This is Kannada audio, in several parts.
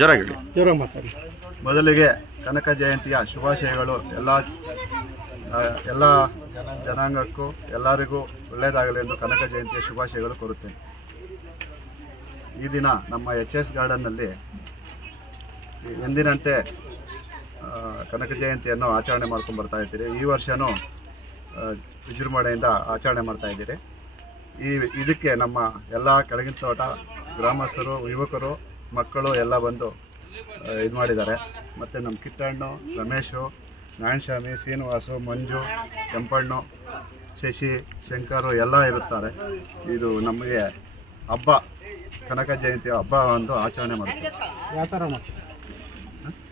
ಜೋರಾಗಿ ಮಾತಾಡಿ. ಮೊದಲಿಗೆ ಕನಕ ಜಯಂತಿಯ ಶುಭಾಶಯಗಳು. ಎಲ್ಲ ಜನಾಂಗಕ್ಕೂ ಎಲ್ಲರಿಗೂ ಒಳ್ಳೆಯದಾಗಲಿ ಎಂದು ಕನಕ ಜಯಂತಿಯ ಶುಭಾಶಯಗಳು ಕೋರುತ್ತೇನೆ. ಈ ದಿನ ನಮ್ಮ HS ಗಾರ್ಡನ್ನಲ್ಲಿ ಎಂದಿನಂತೆ ಕನಕ ಜಯಂತಿಯನ್ನು ಆಚರಣೆ ಮಾಡ್ಕೊಂಡು ಬರ್ತಾ ಇದ್ದೀರಿ. ಈ ವರ್ಷವೂ ವಿಜೃಂಭಣೆಯಿಂದ ಆಚರಣೆ ಮಾಡ್ತಾ ಇದ್ದೀರಿ. ಇದಕ್ಕೆ ನಮ್ಮ ಎಲ್ಲ ಕೆಳಗಿನ ತೋಟ ಗ್ರಾಮಸ್ಥರು, ಯುವಕರು, ಮಕ್ಕಳು ಎಲ್ಲ ಬಂದು ಇದು ಮಾಡಿದ್ದಾರೆ. ಮತ್ತು ನಮ್ಮ ಕಿಟ್ಟಣ್ಣು, ರಮೇಶು, ನಾರಾಯಣಸ್ವಾಮಿ, ಶ್ರೀನಿವಾಸು, ಮಂಜು, ಕೆಂಪಣ್ಣು, ಶಶಿ, ಶಂಕರು ಎಲ್ಲ ಇರುತ್ತಾರೆ. ಇದು ನಮಗೆ ಹಬ್ಬ, ಕನಕ ಜಯಂತಿ ಹಬ್ಬ ಒಂದು ಆಚರಣೆ ಮಾಡ್ತೀವಿ. ಯಾವ ಥರ ಮಾಡ್ತೀವಿ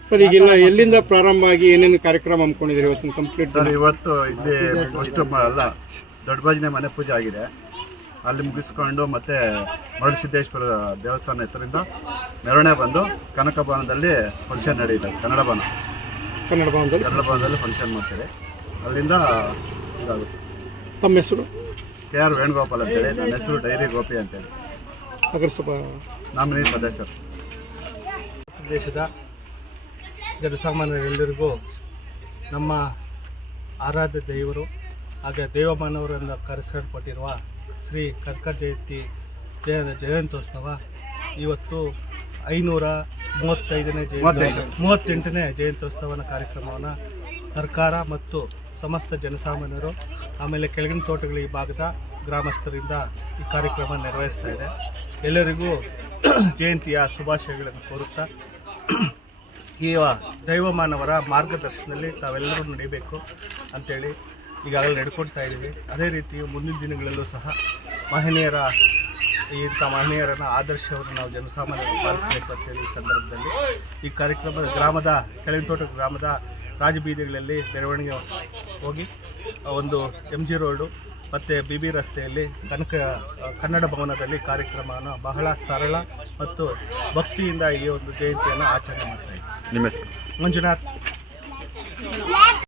ಸರ್? ಈಗಿಲ್ಲ ಎಲ್ಲಿಂದ ಪ್ರಾರಂಭ ಆಗಿ ಏನೇನು ಕಾರ್ಯಕ್ರಮ ಹಮ್ಮಿಕೊಂಡಿದ್ದೀರಿ ಇವತ್ತಿನ ಕಂಪ್ಲೀಟ್? ಸರ್, ಇವತ್ತು ಇಲ್ಲಿ ಫಸ್ಟ್ ಅಲ್ಲ ದೊಡ್ಡ ಭಜನೆ ಮನೆ ಪೂಜೆ ಆಗಿದೆ. ಅಲ್ಲಿ ಮುಗಿಸ್ಕೊಂಡು ಮತ್ತೆ ಮರಳಸಿದ್ದೇಶ್ವರ ದೇವಸ್ಥಾನ ಹತ್ತಿರದಿಂದ ಮೆರವಣಿಗೆ ಬಂದು ಕನಕ ಭವನದಲ್ಲಿ ಫಂಕ್ಷನ್ ನಡೆಯುತ್ತೆ. ಕನ್ನಡ ಭವನದಲ್ಲಿ ಫಂಕ್ಷನ್ ಮಾಡ್ತೀವಿ. ಅಲ್ಲಿಂದ ಇದಾಗುತ್ತೆ. ತಮ್ಮ ಹೆಸರು? KR ವೇಣುಗೋಪಾಲ್ ಅಂತೇಳಿ. ನನ್ನ ಹೆಸರು ಡೈರಿ ಗೋಪಿ ಅಂತೇಳಿ, ನಗರಸಭಾ ನಾಮಿನಿ ಸದಸ್ಯರು. ದೇಶದ ಜನಸಾಮಾನ್ಯರೆಲ್ಲರಿಗೂ ನಮ್ಮ ಆರಾಧ್ಯ ದೇವರು ಹಾಗೆ ದೇವಮಾನವರನ್ನು ಕರೆಸಲ್ಪಟ್ಟಿರುವ ಶ್ರೀ ಕನಕ ಜಯಂತಿ ಜಯಂತ್ಯೋತ್ಸವ ಇವತ್ತು 538ನೇ ಜಯಂತ್ಯೋತ್ಸವನ ಕಾರ್ಯಕ್ರಮವನ್ನು ಸರ್ಕಾರ ಮತ್ತು ಸಮಸ್ತ ಜನಸಾಮಾನ್ಯರು ಆಮೇಲೆ ಕೆಳಗಿನ ತೋಟಗಳ ಈ ಭಾಗದ ಗ್ರಾಮಸ್ಥರಿಂದ ಈ ಕಾರ್ಯಕ್ರಮ ನಿರ್ವಹಿಸ್ತಾ ಇದೆ. ಎಲ್ಲರಿಗೂ ಜಯಂತಿಯ ಶುಭಾಶಯಗಳನ್ನು ಕೋರುತ್ತಾ ಈ ದೈವಮಾನವರ ಮಾರ್ಗದರ್ಶನದಲ್ಲಿ ತಾವೆಲ್ಲರೂ ನಡೀಬೇಕು ಅಂಥೇಳಿ ಈಗಾಗಲೇ ನಡ್ಕೊಳ್ತಾ ಇದ್ದೀವಿ. ಅದೇ ರೀತಿ ಮುಂದಿನ ದಿನಗಳಲ್ಲೂ ಸಹ ಇಂಥ ಮಹನೀಯರನ್ನ ಆದರ್ಶವನ್ನು ನಾವು ಜನಸಾಮಾನ್ಯರು ಪಾಲಿಸಬೇಕು ಅಂತೇಳಿ ಈ ಸಂದರ್ಭದಲ್ಲಿ ಈ ಕಾರ್ಯಕ್ರಮದ ಕೆಳಗಿನ ತೋಟ ಗ್ರಾಮದ ರಾಜಬೀದಿಗಳಲ್ಲಿ ಮೆರವಣಿಗೆ ಹೋಗಿ ಒಂದು MG ರೋಡು ಮತ್ತು BB ರಸ್ತೆಯಲ್ಲಿ ಕನ್ನಡ ಭವನದಲ್ಲಿ ಕಾರ್ಯಕ್ರಮವನ್ನು ಬಹಳ ಸರಳ ಮತ್ತು ಭಕ್ತಿಯಿಂದ ಈ ಒಂದು ಜಯಂತಿಯನ್ನು ಆಚರಣೆ ಮಾಡ್ತಾ ಇದ್ದೀವಿ. ನಿಮ್ಮ ಹೆಸರು? ಮಂಜುನಾಥ್.